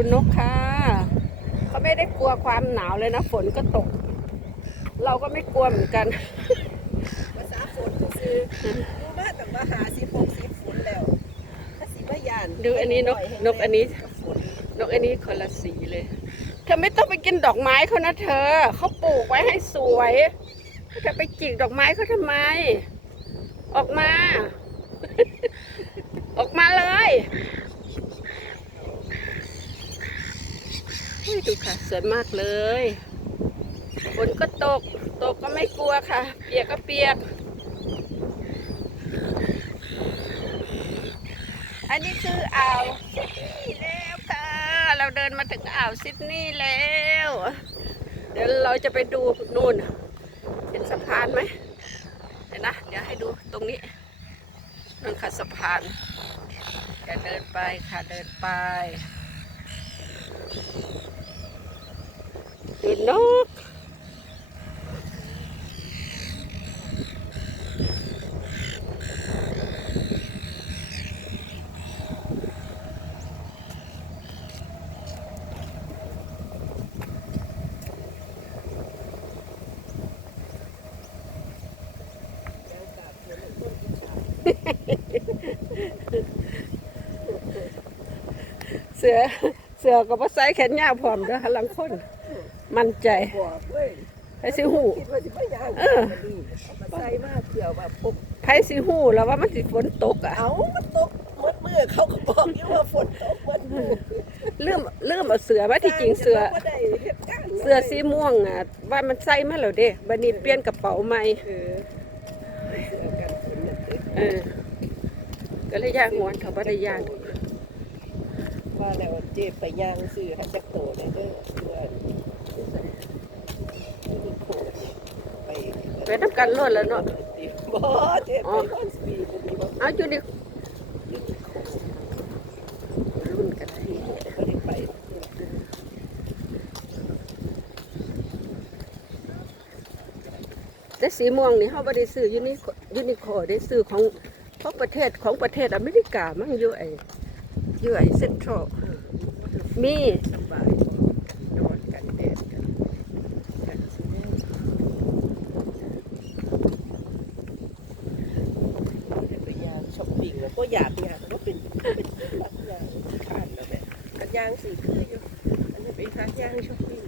ดูนกค่ะเขาไม่ได้กลัวความหนาวเลยนะ ฝนก็ตก เราก็ไม่กลัวเหมือนกันภาษาฝนก็คือรู้มาแต่ว่าหาสิบหกสิบฝนแล้วถ้าสิมายานดูอันนี้นกนกอันนี้กับฝนนกอันนี้คนละสีเลย เธอไม่ต้องไปกินดอกไม้เขานะเธอเขาปลูกไว้ให้สวยเธอไปจิกดอกไม้เขาทำไม ออกมา ออกมาเลย ยดูค่ะ สวยมากเลยฝนก็ตก ตกก็ไม่กลัวค่ะ เปียกก็เปียก อันนี้คืออ่าวซิดนีย์แล้วค่ะ เราเดินมาถึงอ่าวซิดนีย์แล้ว เดี๋ยวเราจะไปดูนู่น เห็นสะพานไหมเดี๋ยวนะ เดี๋ยวให้ดูตรงนี้นั่นค่ะสะพานเดินไปค่ะเดินไป ดูนกเสือเสือกับว่าใส่แขนยาวพร้อมเด้อหลังคน มั่นใจบอกเว้ยไผสิหูคิดว่าสิมายานเออนี่เอามาใส่มาเผื่อว่าพกไผสิหูแล้วว่ามันสิฝนตกอะเอามันตกหมดมือเขาก็บอกอยู่ว่าฝนตกหมดมือลืมลืมเอาเสือมาที่จริงเสือ บ่ได้เฮ็ดการเสือสีม่วงอะว่ามันใส่มาแล้วเด้บัดนี้เปลี่ยนกระเป๋าใหม่เออเสือกันฝนน่ะติดเออก็เลยย่างงวนเขาบ่ได้ย่าง ว่าแล้วเจ็บไปย่างซื้อให้จักโตได้เด้อเสือนี่โคตรไป ไปทำกันรวดแล้วเนาะบ่เจ็บไปคอนสปีดดีบ่เอาจุดิรุ่นกันทีบ่ได้ไปแต่สีม่วงนี่เขาบ่ได้ซื้อยูนิยูนิโคได้ซื้อของของประเทศของประเทศอเมริกามั่งอยู่ไอ้อยู่ไอ้เซ็นทรัลมี สบายบ่นอนกันแดดกันกันสิแน่ได้ไปย่างช้อปปิ้ง แล้วก็หยากย่าบก็เป็นเป็นรักย่างที่คาดแล้วแหละกันย่างสิคืออยู่อันนี้เป็นท้าย่างชอบวิ่ง